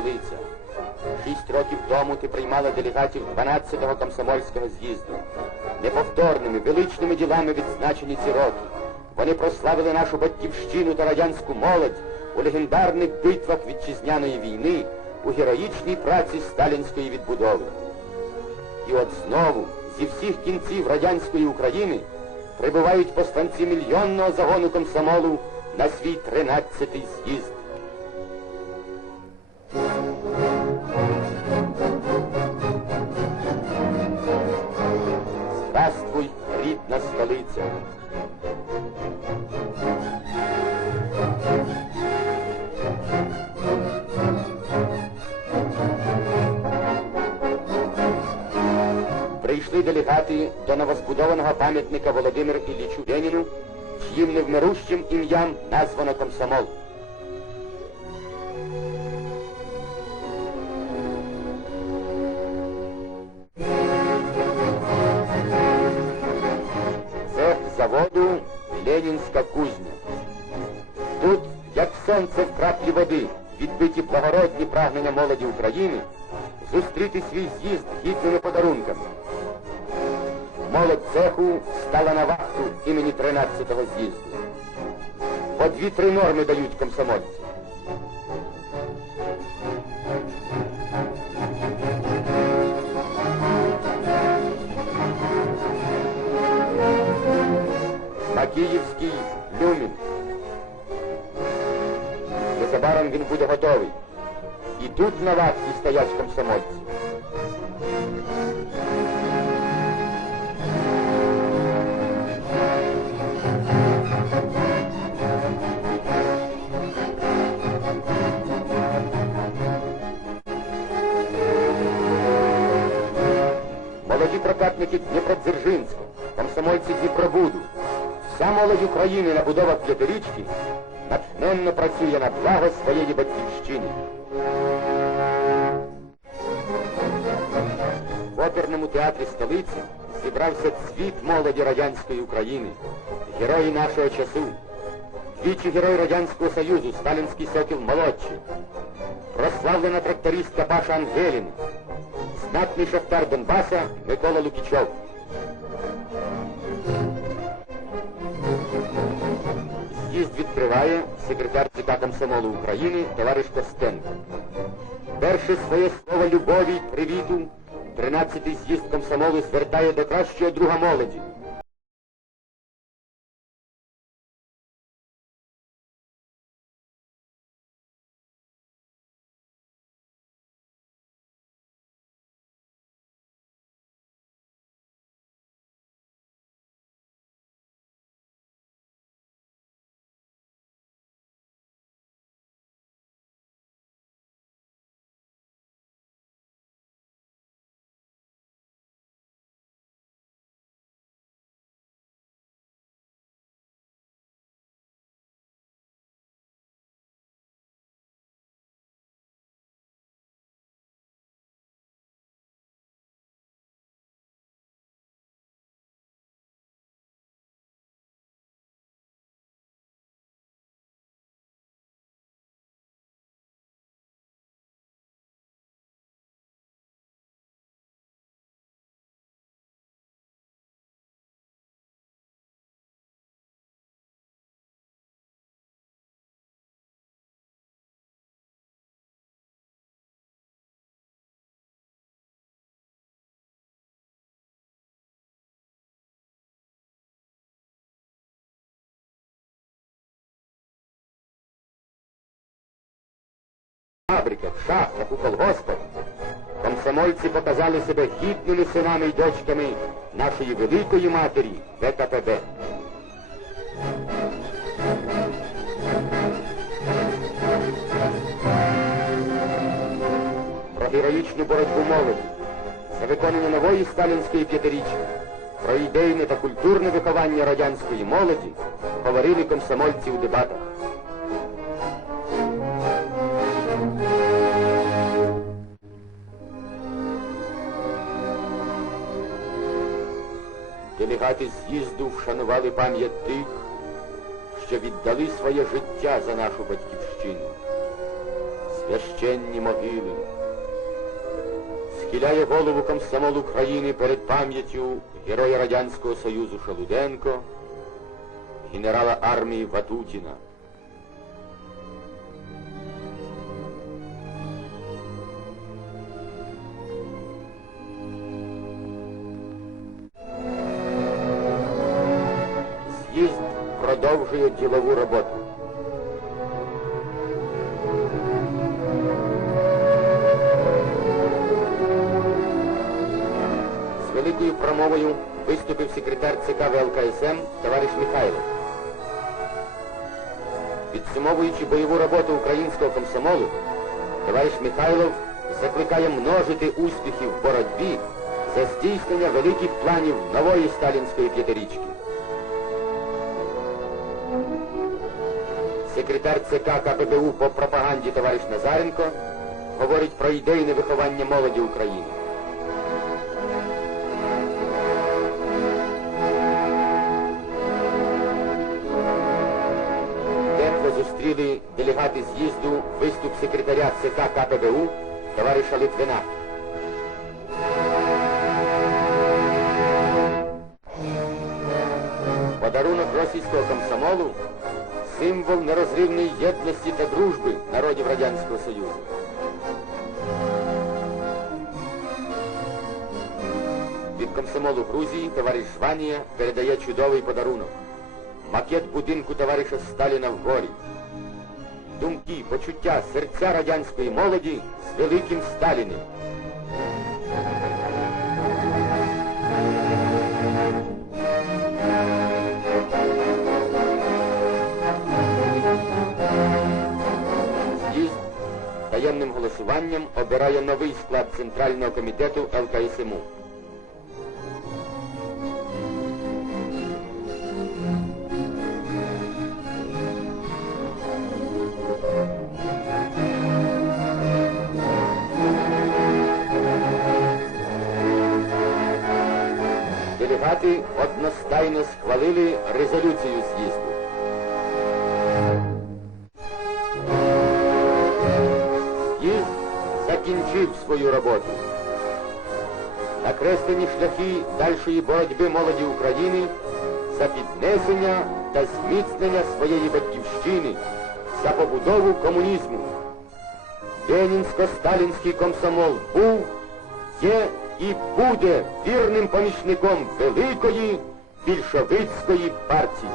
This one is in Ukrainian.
Столиця! Шість років тому ти приймала делегатів 12-го комсомольського з'їзду. Неповторними, величними ділами відзначені ці роки. Вони прославили нашу батьківщину та радянську молодь у легендарних битвах вітчизняної війни, у героїчній праці сталінської відбудови. І от знову зі всіх кінців радянської України прибувають посланці мільйонного загону комсомолу на свій 13-й з'їзд. Рідна столиця! Прийшли делегати до новозбудованого пам'ятника Володимиру Іллічу Леніну, чиїм невмирущим ім'ям названо комсомол. Сонце в краплі води, відбиті благородні прагнення молоді України, зустріти свій з'їзд гідними подарунками. Молодь цеху стала на вахту імені 13-го з'їзду. По дві-три норми дають комсомольці. На вахті стоять комсомольці. Молоді прокатники Дніпродзержинська, комсомольці Дніпробуду. Вся молодь України на будовах п'ятирічки натхненно працює на благо своєї батьківщини. Театрі столиці зібрався цвіт молоді радянської України, герої нашого часу, двічі герой Радянського Союзу, Сталінський сокіл молодший, прославлена трактористка Паша Ангелін, знатний шахтар Донбаса Микола Лукічов. З'їзд відкриває секретар ЦК комсомолу України товариш Костенко. Перше своє слово любові й привіту 13-й з'їзд комсомолу звертає до кращого друга молоді. Фабриках, шахтах, у колгоспах комсомольці показали себе гідними синами й дочками нашої великої матері ВКПБ. Про героїчну боротьбу молоді, за виконання нової сталінської п'ятирічки, про ідейне та культурне виховання радянської молоді говорили комсомольці у дебатах. Делегати з'їзду вшанували пам'ять тих, що віддали своє життя за нашу батьківщину. Священні могили. Схиляє голову комсомол України перед пам'яттю героя Радянського Союзу Шалуденко, генерала армії Ватутіна. Продовжує ділову роботу. З великою промовою виступив секретар ЦК ВЛКСМ товариш Михайлов. Підсумовуючи бойову роботу українського комсомолу, товариш Михайлов закликає множити успіхи в боротьбі за здійснення великих планів нової сталінської п'ятирічки. Секретар ЦК КПБУ по пропаганді товариш Назаренко говорить про ідейне виховання молоді України. Тепло зустріли делегати з'їзду виступ секретаря ЦК КПБУ товариша Литвина. Подарунок російського комсомолу символ нерозривної єдності та дружби народів Радянського Союзу. Від комсомолу Грузії товариш Жванія передає чудовий подарунок. Макет будинку товариша Сталіна в горі. Думки, почуття, серця радянської молоді з великим Сталіним. Таємним голосуванням обирає новий склад Центрального комітету ЛКСМУ. Делегати одностайно схвалили резолюцію з'їзду. Закінчив свою роботу. Накреслені шляхи дальшої боротьби молоді України за піднесення та зміцнення своєї батьківщини, за побудову комунізму. Ленінсько-сталінський комсомол був, є і буде вірним помічником великої більшовицької партії.